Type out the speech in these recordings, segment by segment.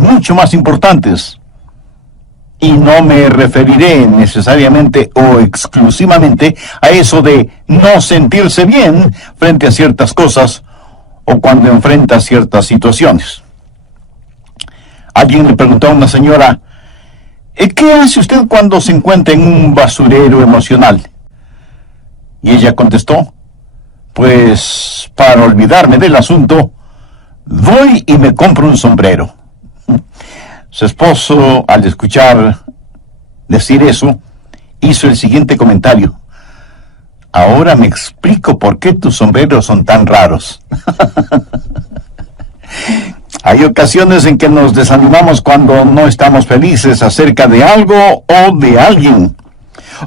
mucho más importantes. Y no me referiré necesariamente o exclusivamente a eso de no sentirse bien frente a ciertas cosas o cuando enfrenta ciertas situaciones. Alguien le preguntó a una señora, ¿qué hace usted cuando se encuentra en un basurero emocional? Y ella contestó, pues para olvidarme del asunto, voy y me compro un sombrero. Su esposo, al escuchar decir eso, hizo el siguiente comentario. Ahora me explico por qué tus sombreros son tan raros. Hay ocasiones en que nos desanimamos cuando no estamos felices acerca de algo o de alguien.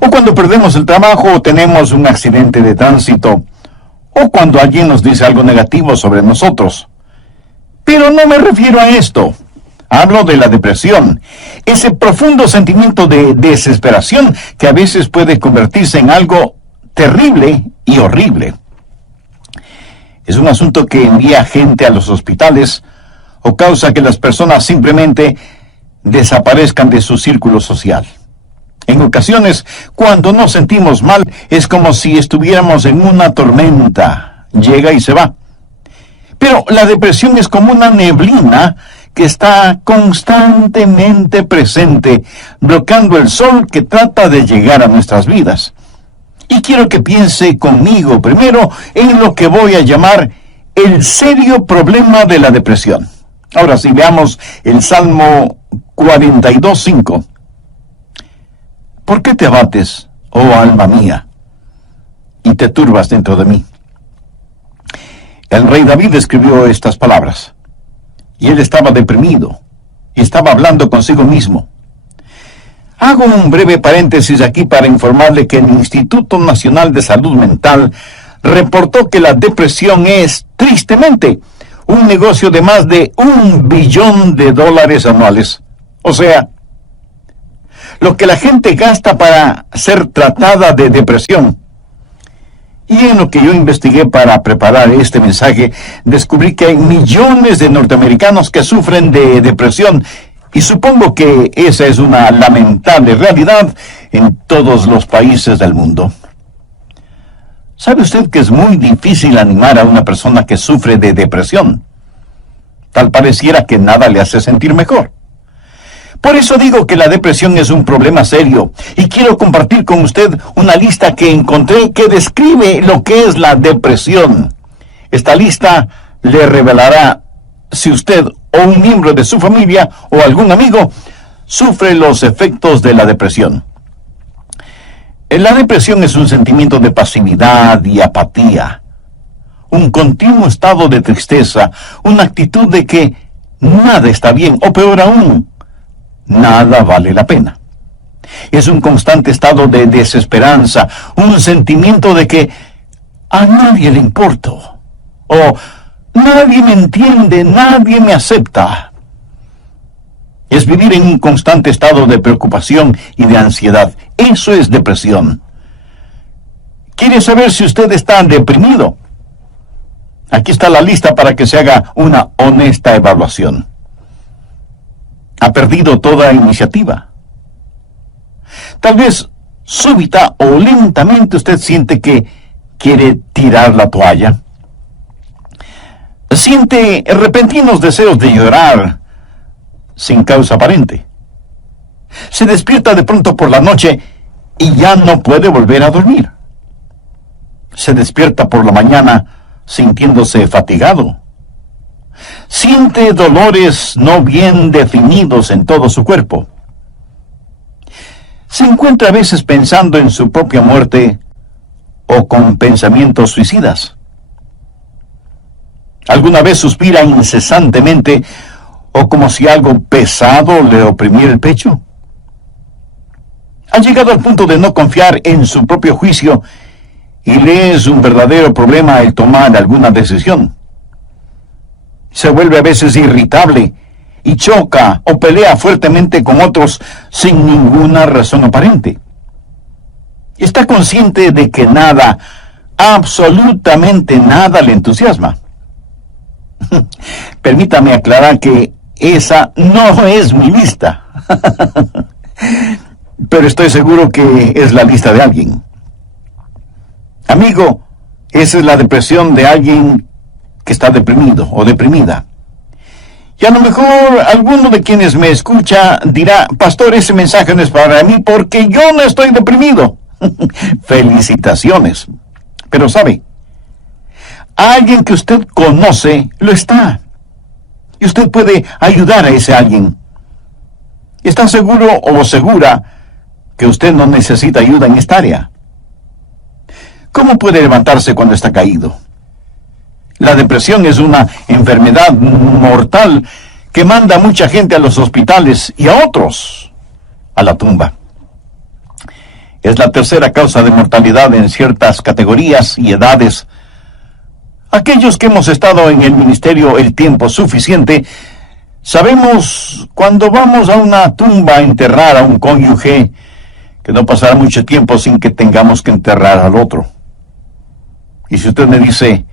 O cuando perdemos el trabajo o tenemos un accidente de tránsito. O cuando alguien nos dice algo negativo sobre nosotros. Pero no me refiero a esto. Hablo de la depresión, ese profundo sentimiento de desesperación que a veces puede convertirse en algo terrible y horrible. Es un asunto que envía gente a los hospitales o causa que las personas simplemente desaparezcan de su círculo social. En ocasiones, cuando nos sentimos mal, es como si estuviéramos en una tormenta. Llega y se va. Pero la depresión es como una neblina que está constantemente presente, bloqueando el sol que trata de llegar a nuestras vidas. Y quiero que piense conmigo primero en lo que voy a llamar el serio problema de la depresión. Ahora sí, veamos el Salmo 42:5. ¿Por qué te abates, oh alma mía, y te turbas dentro de mí? El rey David escribió estas palabras. Y él estaba deprimido, y estaba hablando consigo mismo. Hago un breve paréntesis aquí para informarle que el Instituto Nacional de Salud Mental reportó que la depresión es, tristemente, un negocio de más de $1 billón anuales. O sea, lo que la gente gasta para ser tratada de depresión. Y en lo que yo investigué para preparar este mensaje, descubrí que hay millones de norteamericanos que sufren de depresión, y supongo que esa es una lamentable realidad en todos los países del mundo. ¿Sabe usted que es muy difícil animar a una persona que sufre de depresión? Tal pareciera que nada le hace sentir mejor. Por eso digo que la depresión es un problema serio, y quiero compartir con usted una lista que encontré que describe lo que es la depresión. Esta lista le revelará si usted o un miembro de su familia o algún amigo sufre los efectos de la depresión. La depresión es un sentimiento de pasividad y apatía, un continuo estado de tristeza, una actitud de que nada está bien, o peor aún, nada vale la pena. Es un constante estado de desesperanza, un sentimiento de que a nadie le importo, o nadie me entiende, nadie me acepta. Es vivir en un constante estado de preocupación y de ansiedad. Eso es depresión. ¿Quiere saber si usted está deprimido? Aquí está la lista para que se haga una honesta evaluación. Ha perdido toda iniciativa. Tal vez súbita o lentamente usted siente que quiere tirar la toalla. Siente repentinos deseos de llorar sin causa aparente. Se despierta de pronto por la noche y ya no puede volver a dormir. Se despierta por la mañana sintiéndose fatigado. Siente dolores no bien definidos en todo su cuerpo. Se encuentra a veces pensando en su propia muerte o con pensamientos suicidas. ¿Alguna vez suspira incesantemente o como si algo pesado le oprimiera el pecho? Ha llegado al punto de no confiar en su propio juicio y le es un verdadero problema el tomar alguna decisión. Se vuelve a veces irritable y choca o pelea fuertemente con otros sin ninguna razón aparente. Está consciente de que nada, absolutamente nada le entusiasma. Permítame aclarar que esa no es mi lista. Pero estoy seguro que es la lista de alguien. Amigo, esa es la depresión de alguien que está deprimido o deprimida. Y a lo mejor alguno de quienes me escucha dirá, pastor, ese mensaje no es para mí porque yo no estoy deprimido. Felicitaciones. Pero sabe, alguien que usted conoce lo está. Y usted puede ayudar a ese alguien. ¿Está seguro o segura que usted no necesita ayuda en esta área? ¿Cómo puede levantarse cuando está caído? La depresión es una enfermedad mortal que manda a mucha gente a los hospitales y a otros a la tumba. Es la tercera causa de mortalidad en ciertas categorías y edades. Aquellos que hemos estado en el ministerio el tiempo suficiente, sabemos cuando vamos a una tumba a enterrar a un cónyuge, que no pasará mucho tiempo sin que tengamos que enterrar al otro. Y si usted me dice,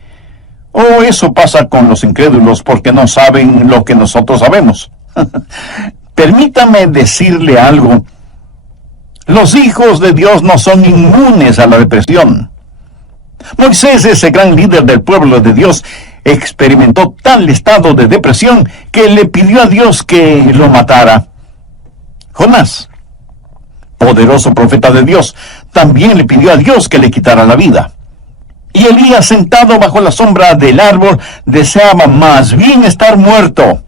oh, eso pasa con los incrédulos porque no saben lo que nosotros sabemos. Permítame decirle algo. Los hijos de Dios no son inmunes a la depresión. Moisés, ese gran líder del pueblo de Dios, experimentó tal estado de depresión que le pidió a Dios que lo matara. Jonás, poderoso profeta de Dios, también le pidió a Dios que le quitara la vida. Y Elías, sentado bajo la sombra del árbol, deseaba más bien estar muerto.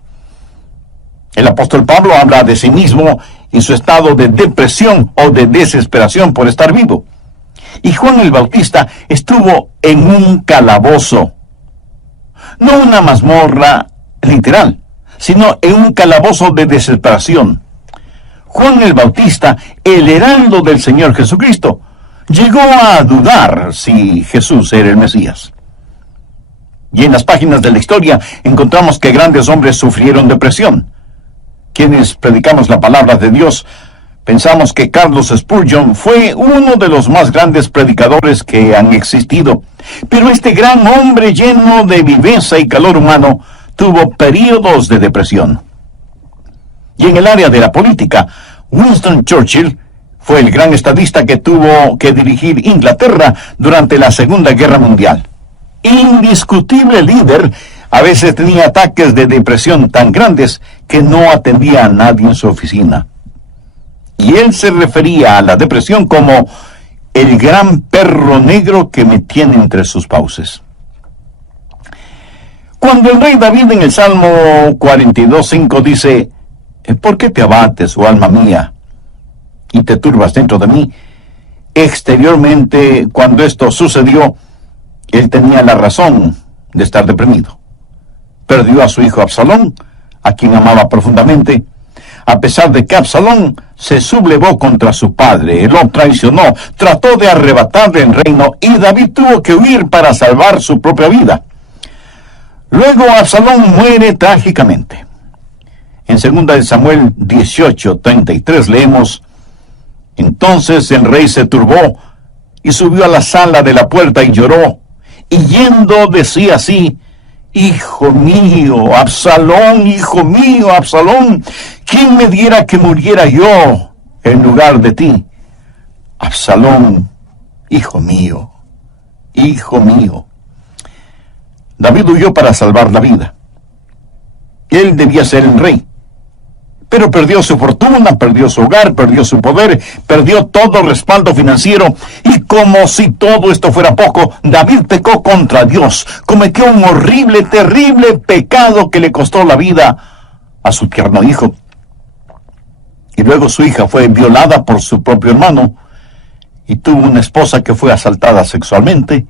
El apóstol Pablo habla de sí mismo en su estado de depresión o de desesperación por estar vivo. Y Juan el Bautista estuvo en un calabozo. No una mazmorra literal, sino en un calabozo de desesperación. Juan el Bautista, el heraldo del Señor Jesucristo, llegó a dudar si Jesús era el Mesías. Y en las páginas de la historia encontramos que grandes hombres sufrieron depresión. Quienes predicamos la palabra de Dios, pensamos que Carlos Spurgeon fue uno de los más grandes predicadores que han existido. Pero este gran hombre lleno de viveza y calor humano tuvo períodos de depresión. Y en el área de la política, Winston Churchill fue el gran estadista que tuvo que dirigir Inglaterra durante la Segunda Guerra Mundial. Indiscutible líder, a veces tenía ataques de depresión tan grandes que no atendía a nadie en su oficina. Y él se refería a la depresión como el gran perro negro que me tiene entre sus fauces. Cuando el rey David en el Salmo 42:5 dice, ¿por qué te abates, oh alma mía, y te turbas dentro de mí? Exteriormente, cuando esto sucedió, él tenía la razón de estar deprimido. Perdió a su hijo Absalón, a quien amaba profundamente, a pesar de que Absalón se sublevó contra su padre, lo traicionó, trató de arrebatarle el reino, y David tuvo que huir para salvar su propia vida. Luego Absalón muere trágicamente. En 2 Samuel 18:33 leemos, entonces el rey se turbó y subió a la sala de la puerta y lloró, y yendo decía así, hijo mío, Absalón, ¿quién me diera que muriera yo en lugar de ti? Absalón, hijo mío, hijo mío. David huyó para salvar la vida. Él debía ser el rey. Pero perdió su fortuna, perdió su hogar, perdió su poder, perdió todo respaldo financiero. Y como si todo esto fuera poco, David pecó contra Dios. Cometió un horrible, terrible pecado que le costó la vida a su tierno hijo. Y luego su hija fue violada por su propio hermano. Y tuvo una esposa que fue asaltada sexualmente.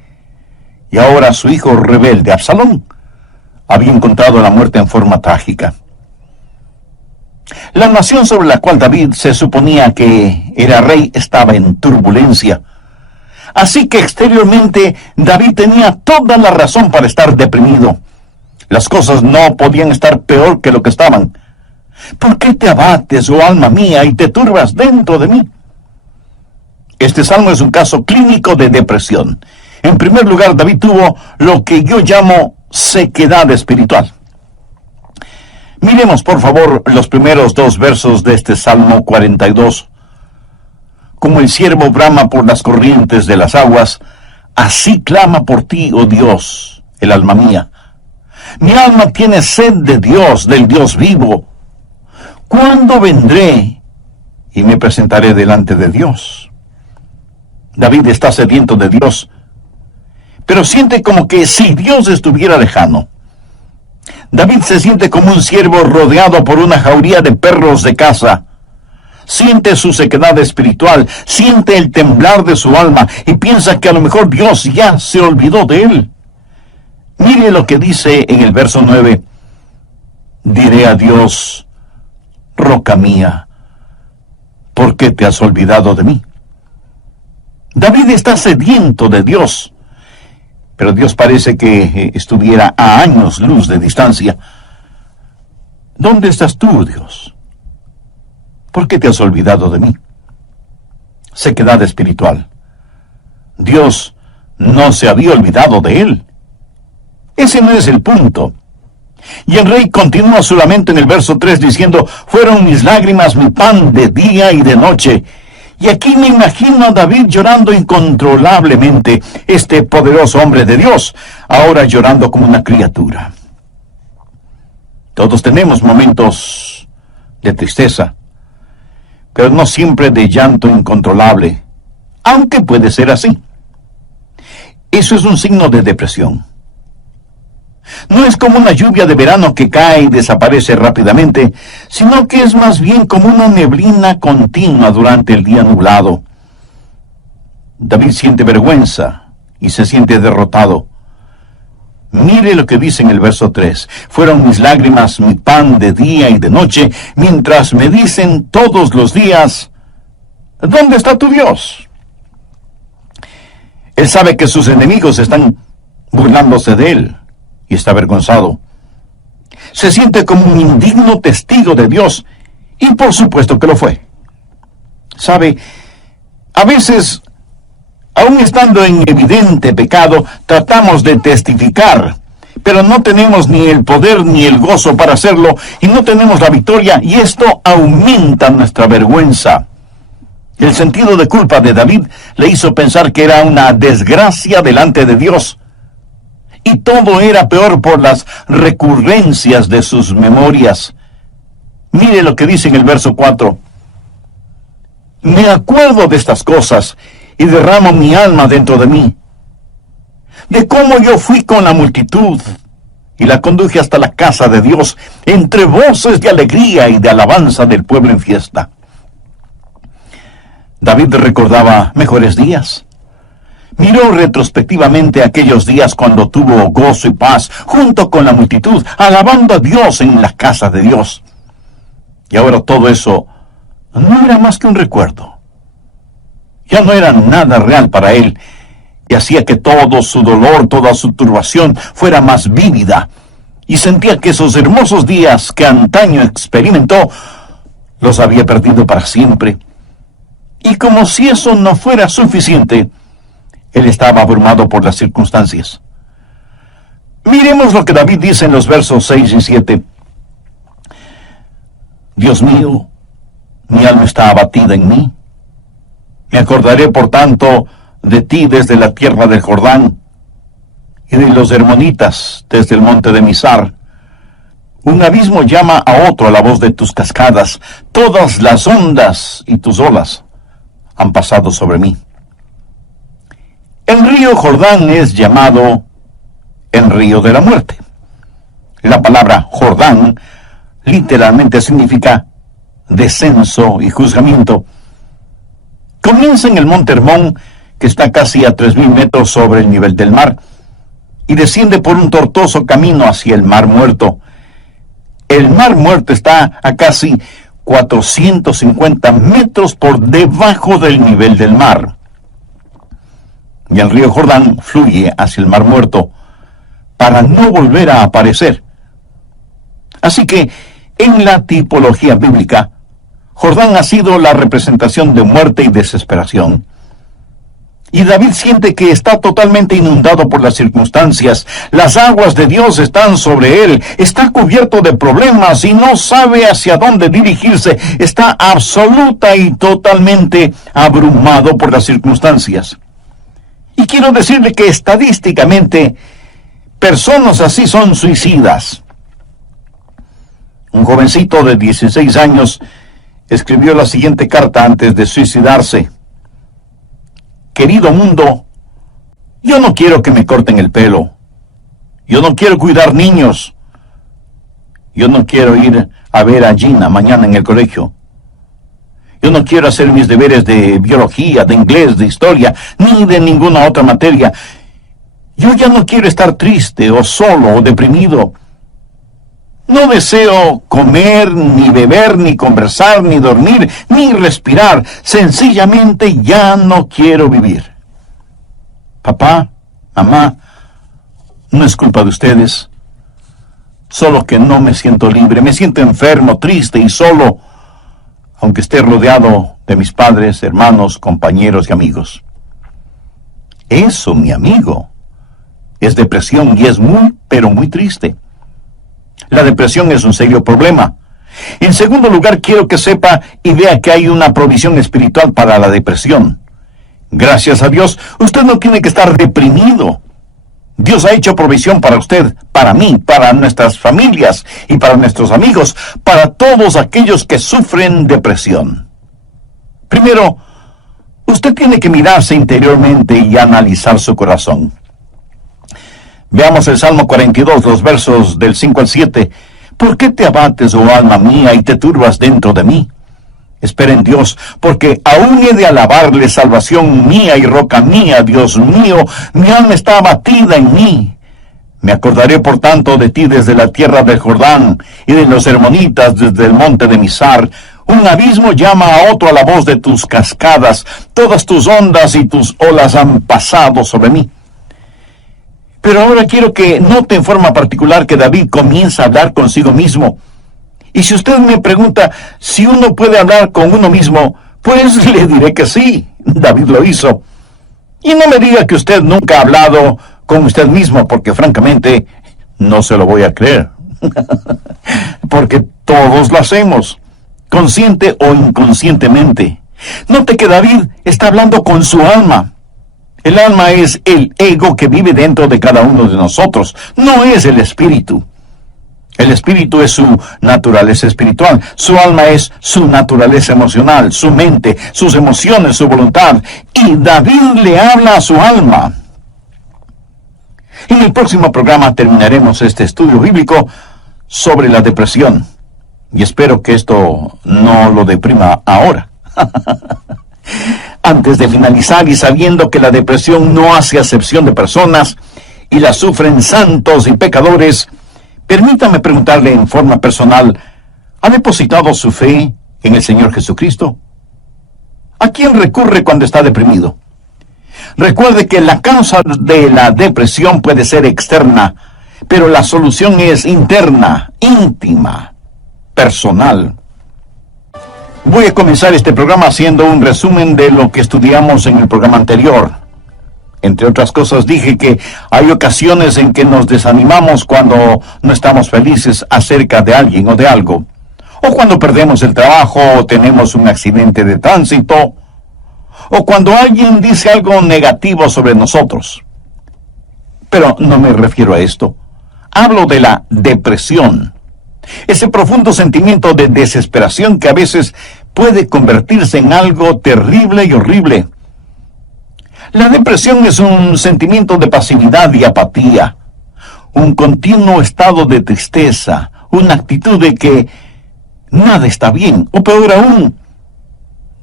Y ahora su hijo rebelde, Absalón, había encontrado la muerte en forma trágica. La nación sobre la cual David se suponía que era rey estaba en turbulencia. Así que exteriormente David tenía toda la razón para estar deprimido. Las cosas no podían estar peor que lo que estaban. ¿Por qué te abates, oh alma mía, y te turbas dentro de mí? Este salmo es un caso clínico de depresión. En primer lugar, David tuvo lo que yo llamo sequedad espiritual. Miremos, por favor, los primeros 2 versos de este Salmo 42. Como el ciervo brama por las corrientes de las aguas, así clama por ti, oh Dios, el alma mía. Mi alma tiene sed de Dios, del Dios vivo. ¿Cuándo vendré y me presentaré delante de Dios? David está sediento de Dios, pero siente como que si Dios estuviera lejano. David se siente como un ciervo rodeado por una jauría de perros de caza. Siente su sequedad espiritual, siente el temblar de su alma y piensa que a lo mejor Dios ya se olvidó de él. Mire lo que dice en el verso 9. Diré a Dios, roca mía, ¿por qué te has olvidado de mí? David está sediento de Dios, pero Dios parece que estuviera a años luz de distancia. ¿Dónde estás tú, Dios? ¿Por qué te has olvidado de mí? Sequedad espiritual. Dios no se había olvidado de él. Ese no es el punto. Y el rey continúa su lamento en el verso 3 diciendo, fueron mis lágrimas mi pan de día y de noche. Y aquí me imagino a David llorando incontrolablemente, este poderoso hombre de Dios, ahora llorando como una criatura. Todos tenemos momentos de tristeza, pero no siempre de llanto incontrolable, aunque puede ser así. Eso es un signo de depresión. No es como una lluvia de verano que cae y desaparece rápidamente, sino que es más bien como una neblina continua durante el día nublado. David siente vergüenza y se siente derrotado. Mire lo que dice en el verso 3. Fueron mis lágrimas mi pan de día y de noche, mientras me dicen todos los días, ¿dónde está tu Dios? Él sabe que sus enemigos están burlándose de él. Y está avergonzado. Se siente como un indigno testigo de Dios, y por supuesto que lo fue. Sabe, a veces, aun estando en evidente pecado, tratamos de testificar, pero no tenemos ni el poder ni el gozo para hacerlo, y no tenemos la victoria, y esto aumenta nuestra vergüenza. El sentido de culpa de David le hizo pensar que era una desgracia delante de Dios. Y todo era peor por las recurrencias de sus memorias. Mire lo que dice en el verso 4. Me acuerdo de estas cosas y derramo mi alma dentro de mí. De cómo yo fui con la multitud y la conduje hasta la casa de Dios, entre voces de alegría y de alabanza del pueblo en fiesta. David recordaba mejores días. Miró retrospectivamente aquellos días cuando tuvo gozo y paz junto con la multitud, alabando a Dios en la casa de Dios. Y ahora todo eso no era más que un recuerdo. Ya no era nada real para él, y hacía que todo su dolor, toda su turbación fuera más vívida, y sentía que esos hermosos días que antaño experimentó, los había perdido para siempre. Y como si eso no fuera suficiente, él estaba abrumado por las circunstancias. Miremos lo que David dice en los versos 6 y 7. Dios mío, mi alma está abatida en mí. Me acordaré, por tanto, de ti desde la tierra del Jordán, y de los hermonitas desde el monte de Mizar. Un abismo llama a otro a la voz de tus cascadas. Todas las ondas y tus olas han pasado sobre mí. El río Jordán es llamado el río de la muerte. La palabra Jordán literalmente significa descenso y juzgamiento. Comienza en el monte Hermón, que está casi a 3.000 metros sobre el nivel del mar, y desciende por un tortuoso camino hacia el Mar Muerto. El Mar Muerto está a casi 450 metros por debajo del nivel del mar. Y el río Jordán fluye hacia el Mar Muerto para no volver a aparecer. Así que, en la tipología bíblica, Jordán ha sido la representación de muerte y desesperación. Y David siente que está totalmente inundado por las circunstancias. Las aguas de Dios están sobre él. Está cubierto de problemas y no sabe hacia dónde dirigirse. Está absoluta y totalmente abrumado por las circunstancias. Y quiero decirle que estadísticamente, personas así son suicidas. Un jovencito de 16 años escribió la siguiente carta antes de suicidarse. Querido mundo, yo no quiero que me corten el pelo. Yo no quiero cuidar niños. Yo no quiero ir a ver a Gina mañana en el colegio. Yo no quiero hacer mis deberes de biología, de inglés, de historia, ni de ninguna otra materia. Yo ya no quiero estar triste o solo o deprimido. No deseo comer, ni beber, ni conversar, ni dormir, ni respirar. Sencillamente ya no quiero vivir. Papá, mamá, no es culpa de ustedes. Solo que no me siento libre. Me siento enfermo, triste y solo, aunque esté rodeado de mis padres, hermanos, compañeros y amigos. Eso, mi amigo, es depresión y es muy, pero muy triste. La depresión es un serio problema. En segundo lugar, quiero que sepa y vea que hay una provisión espiritual para la depresión. Gracias a Dios, usted no tiene que estar deprimido. Dios ha hecho provisión para usted, para mí, para nuestras familias y para nuestros amigos, para todos aquellos que sufren depresión. Primero, usted tiene que mirarse interiormente y analizar su corazón. Veamos el Salmo 42, los versos del 5 al 7. ¿Por qué te abates, oh alma mía, y te turbas dentro de mí? Espera en Dios, porque aún he de alabarle, salvación mía y roca mía, Dios mío. Mi alma está abatida en mí. Me acordaré, por tanto, de ti desde la tierra del Jordán, y de los hermonitas desde el monte de Mizar. Un abismo llama a otro a la voz de tus cascadas. Todas tus ondas y tus olas han pasado sobre mí. Pero ahora quiero que note en forma particular que David comienza a hablar consigo mismo. Y si usted me pregunta si uno puede hablar con uno mismo, pues le diré que sí, David lo hizo. Y no me diga que usted nunca ha hablado con usted mismo, porque francamente no se lo voy a creer. Porque todos lo hacemos, consciente o inconscientemente. Note que David está hablando con su alma. El alma es el ego que vive dentro de cada uno de nosotros, no es el espíritu. El espíritu es su naturaleza espiritual, su alma es su naturaleza emocional, su mente, sus emociones, su voluntad. Y David le habla a su alma. En el próximo programa terminaremos este estudio bíblico sobre la depresión. Y espero que esto no lo deprima ahora. Antes de finalizar y sabiendo que la depresión no hace acepción de personas y la sufren santos y pecadores, permítame preguntarle en forma personal, ¿ha depositado su fe en el Señor Jesucristo? ¿A quién recurre cuando está deprimido? Recuerde que la causa de la depresión puede ser externa, pero la solución es interna, íntima, personal. Voy a comenzar este programa haciendo un resumen de lo que estudiamos en el programa anterior. Entre otras cosas dije que hay ocasiones en que nos desanimamos cuando no estamos felices acerca de alguien o de algo, o cuando perdemos el trabajo o tenemos un accidente de tránsito, o cuando alguien dice algo negativo sobre nosotros. Pero no me refiero a esto. Hablo de la depresión. Ese profundo sentimiento de desesperación que a veces puede convertirse en algo terrible y horrible. La depresión es un sentimiento de pasividad y apatía, un continuo estado de tristeza, una actitud de que nada está bien, o peor aún,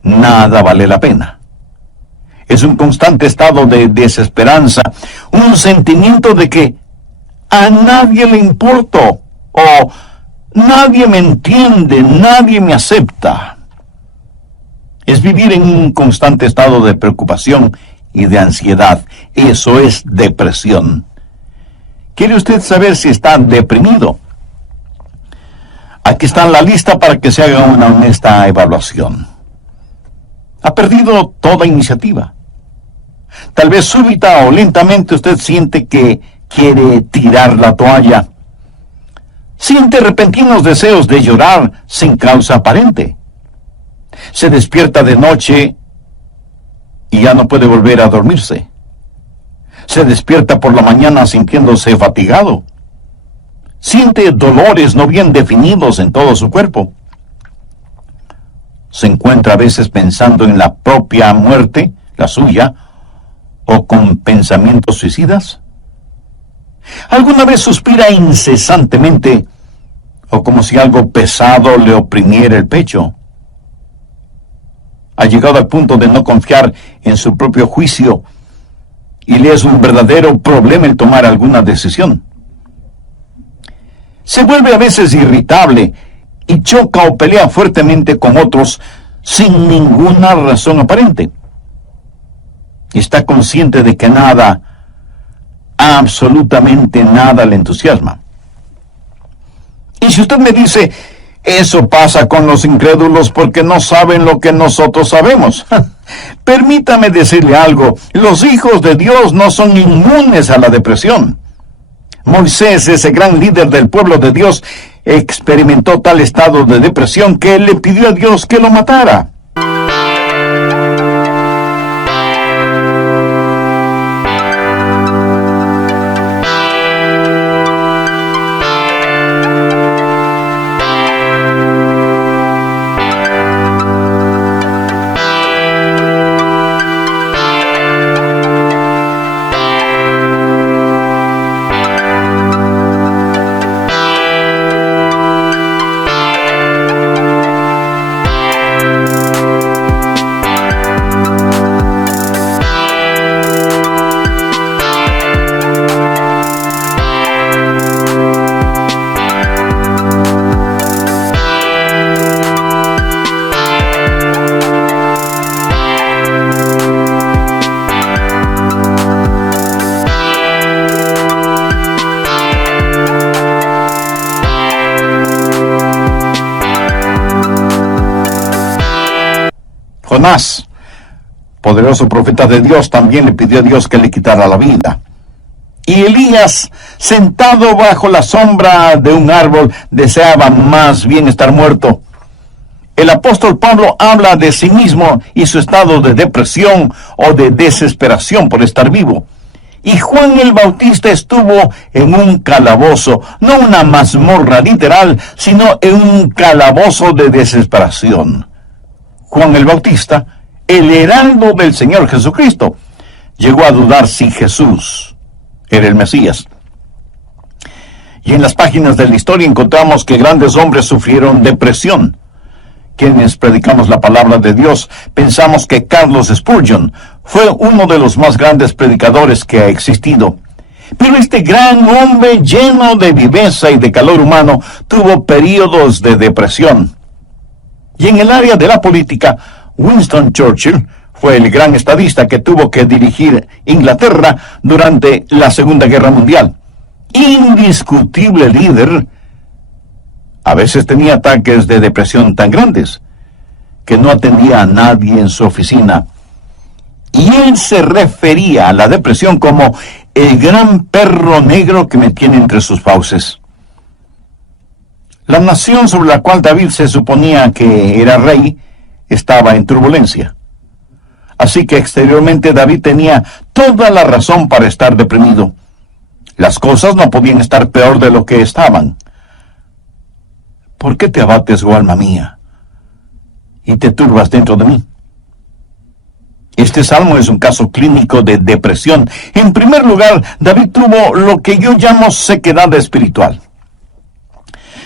nada vale la pena. Es un constante estado de desesperanza, un sentimiento de que a nadie le importo, o nadie me entiende, nadie me acepta. Es vivir en un constante estado de preocupación y de ansiedad. Eso es depresión. ¿Quiere usted saber si está deprimido? Aquí está la lista para que se haga una honesta evaluación. Ha perdido toda iniciativa. Tal vez súbita o lentamente usted siente que quiere tirar la toalla. Siente repentinos deseos de llorar sin causa aparente. Se despierta de noche y ya no puede volver a dormirse. Se despierta por la mañana sintiéndose fatigado. Siente dolores no bien definidos en todo su cuerpo. Se encuentra a veces pensando en la propia muerte, la suya, o con pensamientos suicidas. ¿Alguna vez suspira incesantemente o como si algo pesado le oprimiera el pecho? Ha llegado al punto de no confiar en su propio juicio y le es un verdadero problema el tomar alguna decisión. Se vuelve a veces irritable y choca o pelea fuertemente con otros sin ninguna razón aparente. Está consciente de que nada, absolutamente nada le entusiasma. Y si usted me dice, eso pasa con los incrédulos porque no saben lo que nosotros sabemos. Permítame decirle algo, los hijos de Dios no son inmunes a la depresión. Moisés, ese gran líder del pueblo de Dios, experimentó tal estado de depresión que él le pidió a Dios que lo matara. Jonás, poderoso profeta de Dios, también le pidió a Dios que le quitara la vida. Y Elías, sentado bajo la sombra de un árbol, deseaba más bien estar muerto. El apóstol Pablo habla de sí mismo y su estado de depresión o de desesperación por estar vivo. Y Juan el Bautista estuvo en un calabozo, no una mazmorra literal, sino en un calabozo de desesperación. Juan el Bautista, el heraldo del Señor Jesucristo, llegó a dudar si Jesús era el Mesías. Y en las páginas de la historia encontramos que grandes hombres sufrieron depresión. Quienes predicamos la palabra de Dios pensamos que Carlos Spurgeon fue uno de los más grandes predicadores que ha existido. Pero este gran hombre lleno de viveza y de calor humano tuvo períodos de depresión. Y en el área de la política, Winston Churchill fue el gran estadista que tuvo que dirigir Inglaterra durante la Segunda Guerra Mundial. Indiscutible líder, a veces tenía ataques de depresión tan grandes que no atendía a nadie en su oficina. Y él se refería a la depresión como el gran perro negro que me tiene entre sus fauces. La nación sobre la cual David se suponía que era rey estaba en turbulencia. Así que exteriormente David tenía toda la razón para estar deprimido. Las cosas no podían estar peor de lo que estaban. ¿Por qué te abates, oh alma mía, y te turbas dentro de mí? Este salmo es un caso clínico de depresión. En primer lugar, David tuvo lo que yo llamo sequedad espiritual.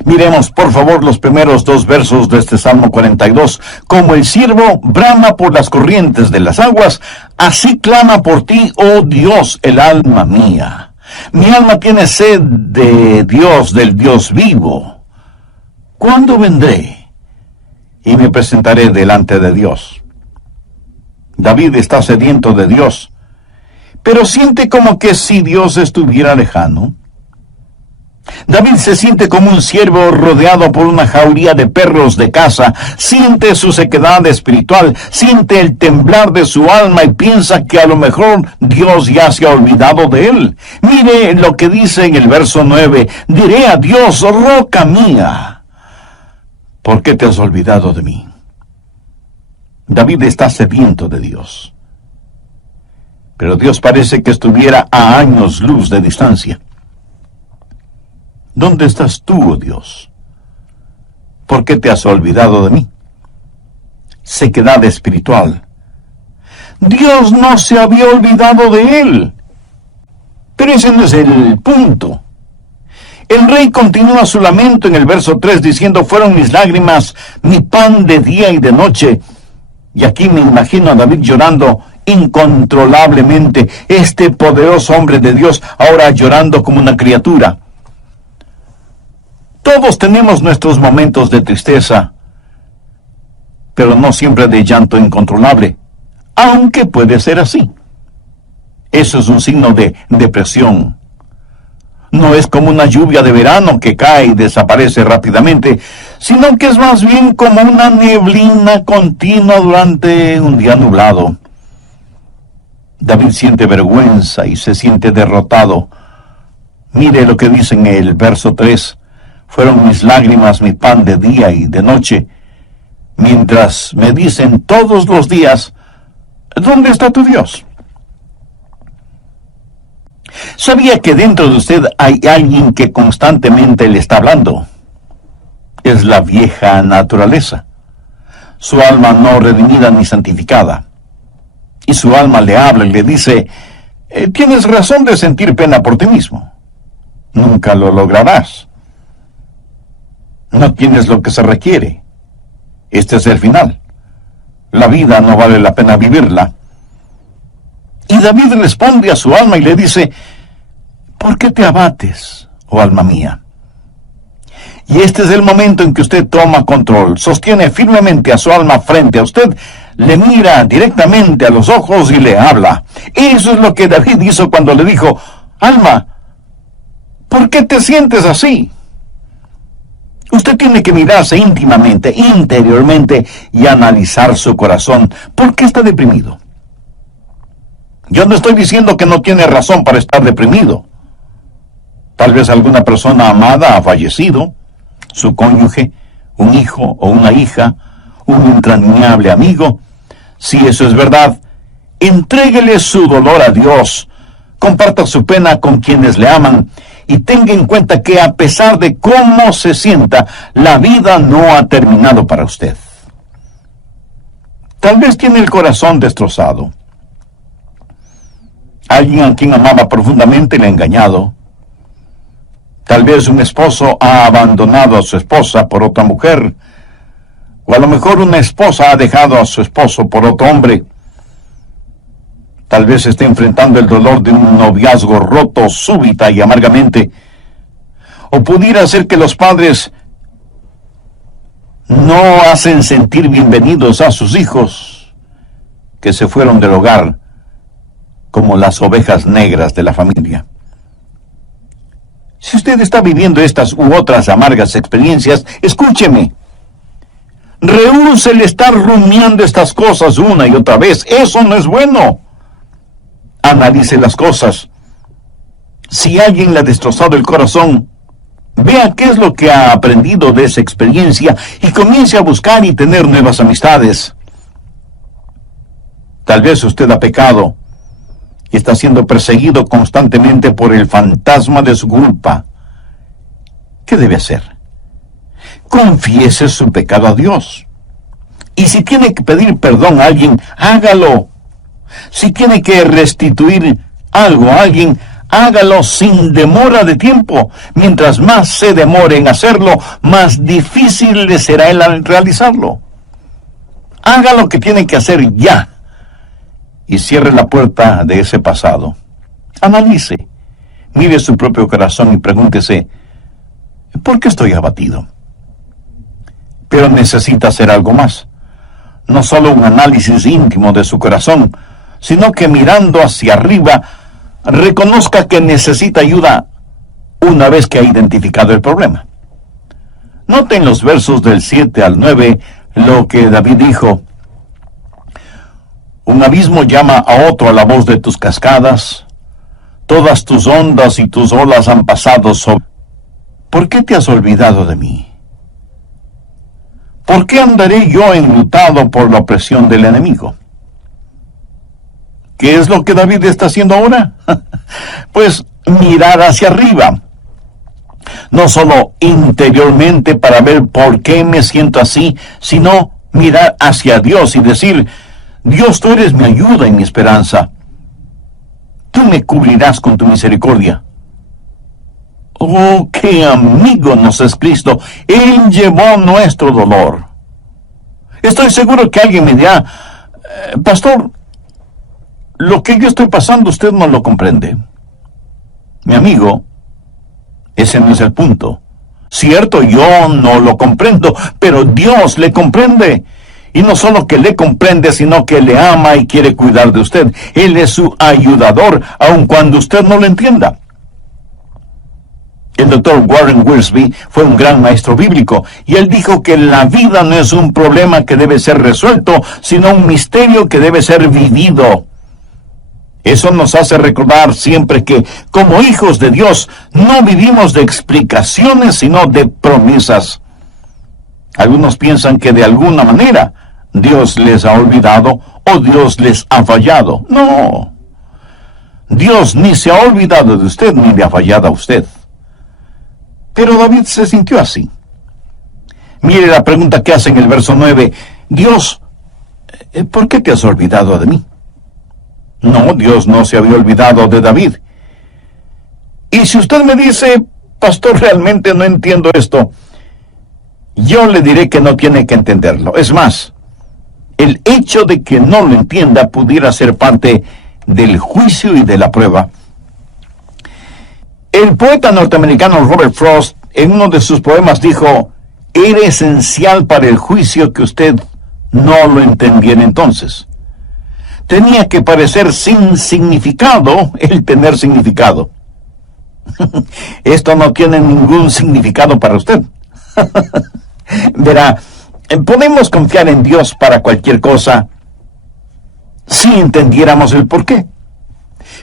Miremos, por favor, los primeros 2 versos de este Salmo 42. Como el ciervo brama por las corrientes de las aguas, así clama por ti, oh Dios, el alma mía. Mi alma tiene sed de Dios, del Dios vivo. ¿Cuándo vendré y me presentaré delante de Dios? David está sediento de Dios, pero siente como que si Dios estuviera lejano. David se siente como un ciervo rodeado por una jauría de perros de caza, siente su sequedad espiritual, siente el temblar de su alma y piensa que a lo mejor Dios ya se ha olvidado de él. Mire lo que dice en el verso 9, diré a Dios, roca mía, ¿por qué te has olvidado de mí? David está sediento de Dios, pero Dios parece que estuviera a años luz de distancia. ¿Dónde estás tú, oh Dios? ¿Por qué te has olvidado de mí? Sequedad espiritual. Dios no se había olvidado de él. Pero ese no es el punto. El rey continúa su lamento en el verso 3 diciendo, fueron mis lágrimas, mi pan de día y de noche. Y aquí me imagino a David llorando incontrolablemente, este poderoso hombre de Dios ahora llorando como una criatura. Todos tenemos nuestros momentos de tristeza, pero no siempre de llanto incontrolable, aunque puede ser así. Eso es un signo de depresión. No es como una lluvia de verano que cae y desaparece rápidamente, sino que es más bien como una neblina continua durante un día nublado. David siente vergüenza y se siente derrotado. Mire lo que dice en el verso 3. Fueron mis lágrimas mi pan de día y de noche, mientras me dicen todos los días, ¿dónde está tu Dios? ¿Sabía que dentro de usted hay alguien que constantemente le está hablando? Es la vieja naturaleza, su alma no redimida ni santificada. Y su alma le habla y le dice, tienes razón de sentir pena por ti mismo. Nunca lo lograrás. No tienes lo que se requiere. Este es el final. La vida no vale la pena vivirla. Y David responde a su alma y le dice, ¿por qué te abates, oh alma mía? Y este es el momento en que usted toma control, sostiene firmemente a su alma frente a usted, le mira directamente a los ojos y le habla. Eso es lo que David hizo cuando le dijo, alma, ¿por qué te sientes así? Usted tiene que mirarse íntimamente, interiormente, y analizar su corazón. ¿Por qué está deprimido? Yo no estoy diciendo que no tiene razón para estar deprimido. Tal vez alguna persona amada ha fallecido, su cónyuge, un hijo o una hija, un entrañable amigo. Si eso es verdad, entréguele su dolor a Dios, comparta su pena con quienes le aman, y tenga en cuenta que a pesar de cómo se sienta, la vida no ha terminado para usted. Tal vez tiene el corazón destrozado. Alguien a quien amaba profundamente le ha engañado. Tal vez un esposo ha abandonado a su esposa por otra mujer, o a lo mejor una esposa ha dejado a su esposo por otro hombre. Tal vez esté enfrentando el dolor de un noviazgo roto súbita y amargamente. O pudiera ser que los padres no hacen sentir bienvenidos a sus hijos, que se fueron del hogar como las ovejas negras de la familia. Si usted está viviendo estas u otras amargas experiencias, escúcheme. Rehúse el estar rumiando estas cosas una y otra vez. Eso no es bueno. Analice las cosas. Si alguien le ha destrozado el corazón, vea qué es lo que ha aprendido de esa experiencia y comience a buscar y tener nuevas amistades. Tal vez usted ha pecado y está siendo perseguido constantemente por el fantasma de su culpa. ¿Qué debe hacer? Confiese su pecado a Dios. Y si tiene que pedir perdón a alguien, hágalo. Si tiene que restituir algo a alguien, hágalo sin demora de tiempo. Mientras más se demore en hacerlo, más difícil le será el realizarlo. Haga lo que tiene que hacer ya. Y cierre la puerta de ese pasado. Analice, mire su propio corazón y pregúntese, ¿por qué estoy abatido? Pero necesita hacer algo más. No solo un análisis íntimo de su corazón, sino que mirando hacia arriba, reconozca que necesita ayuda una vez que ha identificado el problema. Noten los versos del 7 al 9 lo que David dijo. Un abismo llama a otro a la voz de tus cascadas. Todas tus ondas y tus olas han pasado sobre... ¿Por qué te has olvidado de mí? ¿Por qué andaré yo enlutado por la opresión del enemigo? ¿Qué es lo que David está haciendo ahora? Pues mirar hacia arriba. No solo interiormente para ver por qué me siento así, sino mirar hacia Dios y decir: Dios, tú eres mi ayuda y mi esperanza. Tú me cubrirás con tu misericordia. Oh, qué amigo nos es Cristo. Él llevó nuestro dolor. Estoy seguro que alguien me dirá: pastor, lo que yo estoy pasando usted no lo comprende. Mi amigo, ese no es el punto. Cierto, yo no lo comprendo, pero Dios le comprende. Y no solo que le comprende, sino que le ama y quiere cuidar de usted. Él es su ayudador, aun cuando usted no lo entienda. El doctor Warren Wiersbe fue un gran maestro bíblico, y él dijo que la vida no es un problema que debe ser resuelto, sino un misterio que debe ser vivido. Eso nos hace recordar siempre que, como hijos de Dios, no vivimos de explicaciones, sino de promesas. Algunos piensan que de alguna manera Dios les ha olvidado o Dios les ha fallado. No. Dios ni se ha olvidado de usted ni le ha fallado a usted. Pero David se sintió así. Mire la pregunta que hace en el verso 9. Dios, ¿por qué te has olvidado de mí? No, Dios no se había olvidado de David. Y si usted me dice: pastor, realmente no entiendo esto, yo le diré que no tiene que entenderlo. Es más, el hecho de que no lo entienda pudiera ser parte del juicio y de la prueba. El poeta norteamericano Robert Frost, en uno de sus poemas, dijo: era esencial para el juicio que usted no lo entendiera entonces. Tenía que parecer sin significado el tener significado. Esto no tiene ningún significado para usted. Verá, podemos confiar en Dios para cualquier cosa si entendiéramos el porqué.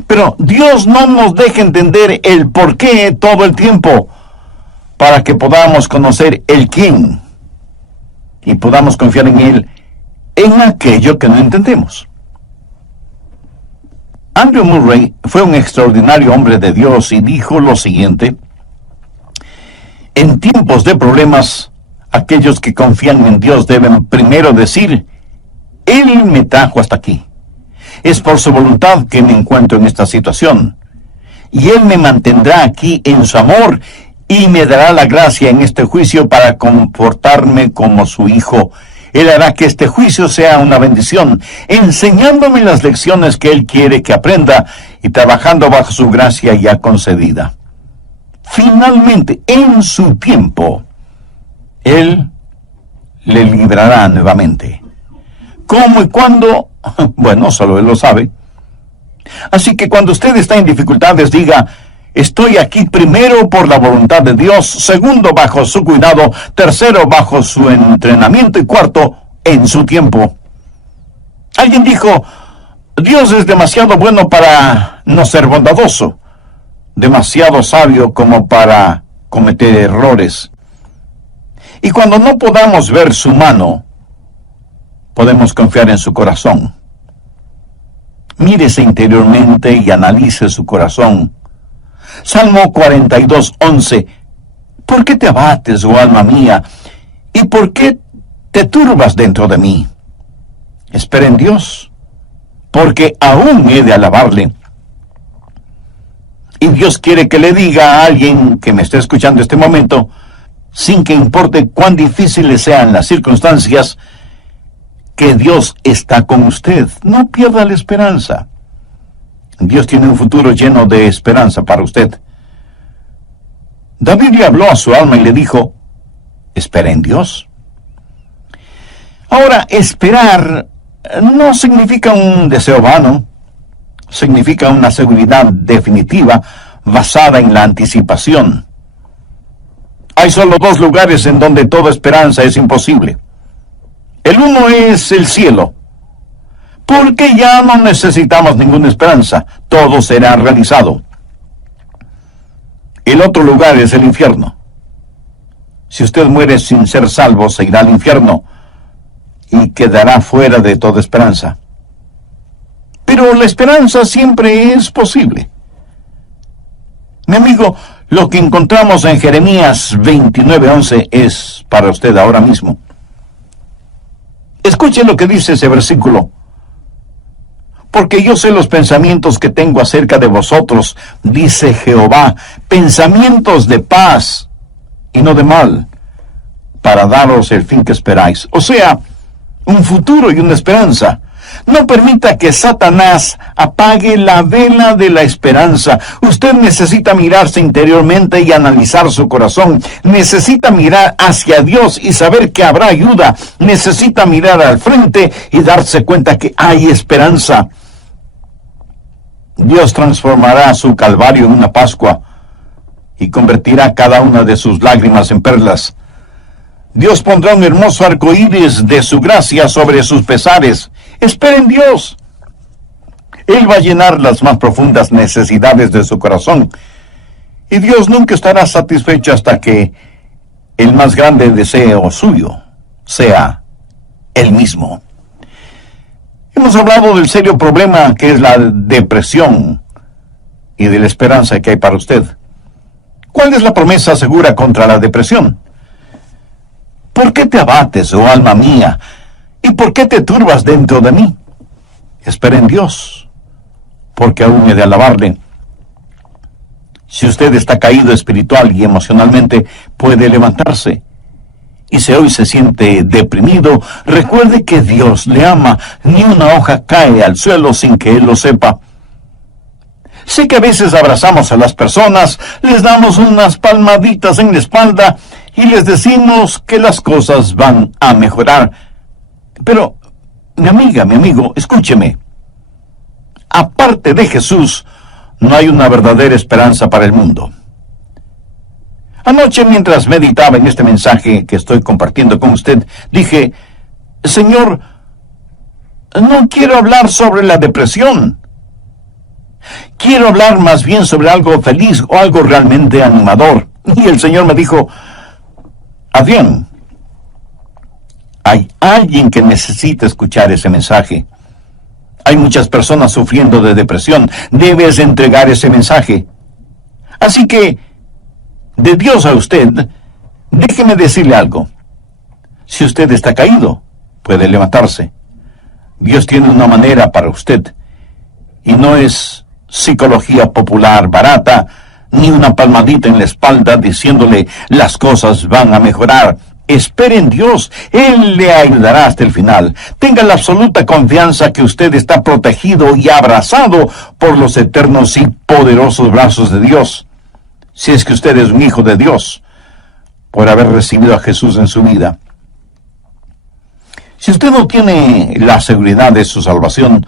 Pero Dios no nos deja entender el porqué todo el tiempo, para que podamos conocer el quién y podamos confiar en Él en aquello que no entendemos. Andrew Murray fue un extraordinario hombre de Dios y dijo lo siguiente: en tiempos de problemas, aquellos que confían en Dios deben primero decir: Él me trajo hasta aquí. Es por su voluntad que me encuentro en esta situación. Y Él me mantendrá aquí en su amor y me dará la gracia en este juicio para comportarme como su hijo. Él hará que este juicio sea una bendición, enseñándome las lecciones que Él quiere que aprenda y trabajando bajo su gracia ya concedida. Finalmente, en su tiempo, Él le librará nuevamente. ¿Cómo y cuándo? Bueno, solo Él lo sabe. Así que cuando usted está en dificultades, diga: estoy aquí primero por la voluntad de Dios, segundo bajo su cuidado, tercero bajo su entrenamiento y cuarto en su tiempo. Alguien dijo: Dios es demasiado bueno para no ser bondadoso, demasiado sabio como para cometer errores. Y cuando no podamos ver su mano, podemos confiar en su corazón. Mírese interiormente y analice su corazón. Salmo 42:11. ¿Por qué te abates, oh alma mía? ¿Y por qué te turbas dentro de mí? Espera en Dios, porque aún he de alabarle. Y Dios quiere que le diga a alguien que me esté escuchando este momento, sin que importe cuán difíciles sean las circunstancias, que Dios está con usted. No pierda la esperanza. Dios tiene un futuro lleno de esperanza para usted. David le habló a su alma y le dijo: espera en Dios. Ahora, esperar no significa un deseo vano, significa una seguridad definitiva basada en la anticipación. Hay solo dos lugares en donde toda esperanza es imposible. El uno es el cielo, porque ya no necesitamos ninguna esperanza, todo será realizado. El otro lugar es el infierno. Si usted muere sin ser salvo, se irá al infierno y quedará fuera de toda esperanza. Pero la esperanza siempre es posible. Mi amigo, lo que encontramos en Jeremías 29:11 es para usted ahora mismo. Escuche lo que dice ese versículo. Porque yo sé los pensamientos que tengo acerca de vosotros, dice Jehová, pensamientos de paz y no de mal, para daros el fin que esperáis. O sea, un futuro y una esperanza. No permita que Satanás apague la vela de la esperanza. Usted necesita mirarse interiormente y analizar su corazón. Necesita mirar hacia Dios y saber que habrá ayuda. Necesita mirar al frente y darse cuenta que hay esperanza. Dios transformará su calvario en una Pascua y convertirá cada una de sus lágrimas en perlas. Dios pondrá un hermoso arco iris de su gracia sobre sus pesares. Espera en Dios. Él va a llenar las más profundas necesidades de su corazón. Y Dios nunca estará satisfecho hasta que el más grande deseo suyo sea Él mismo. Hemos hablado del serio problema que es la depresión y de la esperanza que hay para usted. ¿Cuál es la promesa segura contra la depresión? ¿Por qué te abates, oh alma mía? ¿Y por qué te turbas dentro de mí? Espera en Dios, porque aún he de alabarle. Si usted está caído espiritual y emocionalmente, puede levantarse. Y si hoy se siente deprimido, recuerde que Dios le ama. Ni una hoja cae al suelo sin que Él lo sepa. Sé que a veces abrazamos a las personas, les damos unas palmaditas en la espalda y les decimos que las cosas van a mejorar. Pero, mi amiga, mi amigo, escúcheme. Aparte de Jesús, no hay una verdadera esperanza para el mundo. Anoche, mientras meditaba en este mensaje que estoy compartiendo con usted, dije, Señor, no quiero hablar sobre la depresión. Quiero hablar más bien sobre algo feliz o algo realmente animador. Y el Señor me dijo, Adrián, hay alguien que necesita escuchar ese mensaje. Hay muchas personas sufriendo de depresión. Debes entregar ese mensaje. Así que, de Dios a usted, déjeme decirle algo. Si usted está caído, puede levantarse. Dios tiene una manera para usted. Y no es psicología popular barata, ni una palmadita en la espalda diciéndole las cosas van a mejorar. Espere en Dios, Él le ayudará hasta el final. Tenga la absoluta confianza que usted está protegido y abrazado por los eternos y poderosos brazos de Dios. Si es que usted es un hijo de Dios, por haber recibido a Jesús en su vida. Si usted no tiene la seguridad de su salvación,